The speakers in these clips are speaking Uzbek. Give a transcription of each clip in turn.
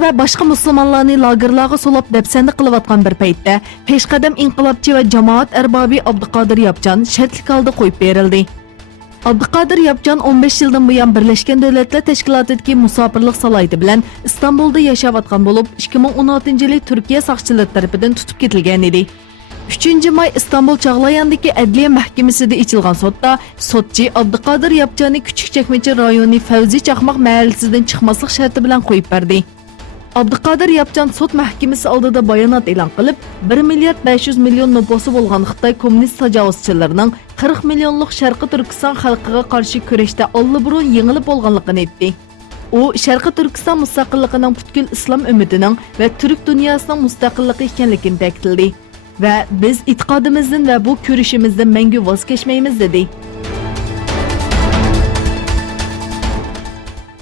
Uyghur ve başka Müslümanlarını lagerlarga solap depsendi kılıvatkan bir paytda peşqadam inqilabçı ve cemaat erbabi Abduqadir Yapcan şartlik halda koyup berildi. Abduqadir Yapcan 15 yıldan buyan Birleşken Devletler Teşkilatı'daki musafirlik salayeti bilen İstanbul'da yaşavatkan bulup 2016 yılı Türkiye sakçıları tarafından tutup ketilgen idi. 3 may İstanbul Çağlayan'daki Adliye Mahkemesi'de içilgan sotda sotçu Abduqadir Yapcan'ı Küçükçekmece rayonu Fevzi Çakmak mahallesinden çıkmaslık şartı bilen koyup verdi. Abduqadir Yapcan sot mahkemesi aldıda bayanat elan qılıp 1 milyard 500 milyon nüfusu bolğan Xitay komünist tajavuzçılarının 40 milyonluq Şarkı Türkistan xalqiga qarşı köreşte allıburun yengilip bolğanlığını etdi. O, Şarkı Türkistan mustaqilligining butkul islom ümmetining ve Türk dünyasının mustaqilligi ekanligini ta'kidladi ve biz itiqodimizdan ve bu körüşimizdan mangu voz kechmaymiz dedi.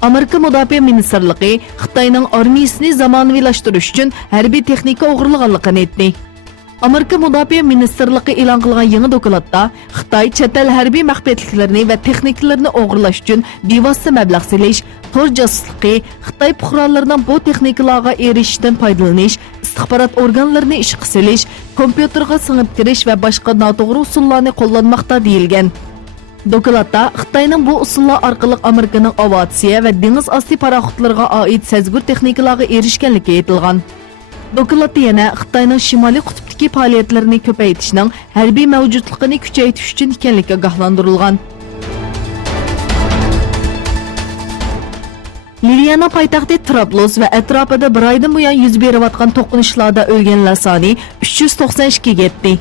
Amerika Müdafiə Ministerliği Xitayning armiyasini zamanaviylashtirish uchun harbiy texnika o'g'irlaganligini aytdi. Amerika Müdafiə Ministerliği e'lon qilgan yangi dokladda Xitoy chet el harbiy maxfiyatliklarini ve texnikalarni o'g'irlash uchun bevosita mablag' selish, tor josusluqi, Xitoy fuqarolarining bu texnikalarga erishishdan foydalanish, istixborot organlarini ishga solish, kompyuterga singib kirish ve boshqa noto'g'ri usullarni qo'llanmoqda deyilgan. Dokladda Xitoyning bu usullar orqali Amerikaning aviatsiya ve dengiz osti paraxodlariga oid sezgur texnikalarga erishganligi aytilgan. Dokladda yana Xitoyning Shimoliy qutbdagi faoliyatlarini ko'paytirishning harbiy mavjudligini kuchaytirish uchun ekanligi ogohlantirilgan. Liviyaning poytaxti Trablus ve atrofida bir oydan buyon yuz berayotgan to'qinishlarda o'lganlar soni 392 ga yetdi.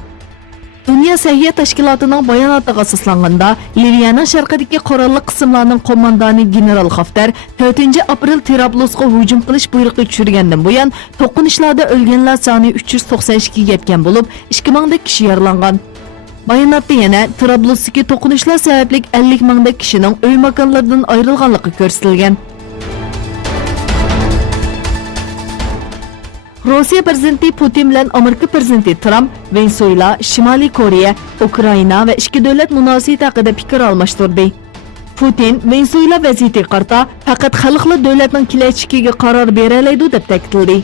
Dünya Səhiyyə Təşkilatının bayanatına asaslanganda Liviyaning sharqidagi qurolli qismlarning qo'mondoni general Xaftar 4 aprel Trablusga hujum qilish buyrug'i tushirgandan buyon to'qinishlarda o'lganlar soni 392 ga yetgan bo'lib, 2000 da kishi yaralangan. Bayanatda yana Trablusdagi to'qinishlar sababli 50 mingda kishining uy makonlaridan ayrilganligi ko'rsatilgan. Rossiya prezidenti Putin bilan Amerika prezidenti Trump Venezuela, Shimoliy Koreya, Ukraina ve iki davlat munosabati haqida fikr almashtirdi. Putin Venezuela vaziyati qarta faqat xalqli davlatning kelajagiga qaror bera oladi deb ta'kidladi.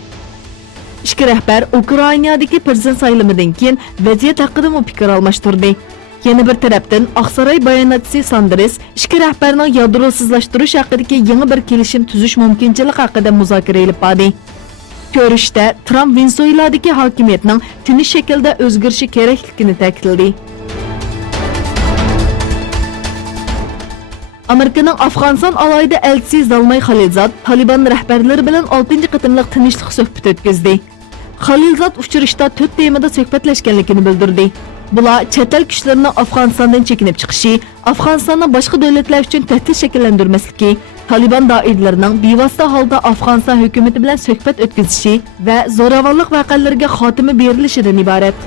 İki rahbar Ukrainadagi prezident saylamidan keyin vaziyat haqida fikr almashtirdi. Yana bir tarafdan Aqsaray bayonotchisi Sanders iki rahbarning yadrosizlashtirish haqidagi yangi bir kelishim tuzish mumkinchiligi haqida muzokara olib bordi. Görüşte Trump Venezuela'daki hakimiyetinin tiniş şekilde özgürlüğü gereklikini ta'kidladi. Amerika'nın Afganistan alayida elchisi Zalmay Khalilzad Taliban rahbarlari bilan 6. qitimliq tinchlik suhbat o'tkazdi. Khalilzad uchrashda 4 temada suhbatlashganligini bildirdi. Bular chet el kuchlarining Afg'onistondan chekinib chiqishi, Afg'onistonni boshqa davlatlar uchun tahdid shakllantirmasligi, Taliban doiralarining bevosita holda Afg'oniston hukumati bilan suhbat o'tkazishi va zo'ravonlik voqealariga xotima berilishidan iborat.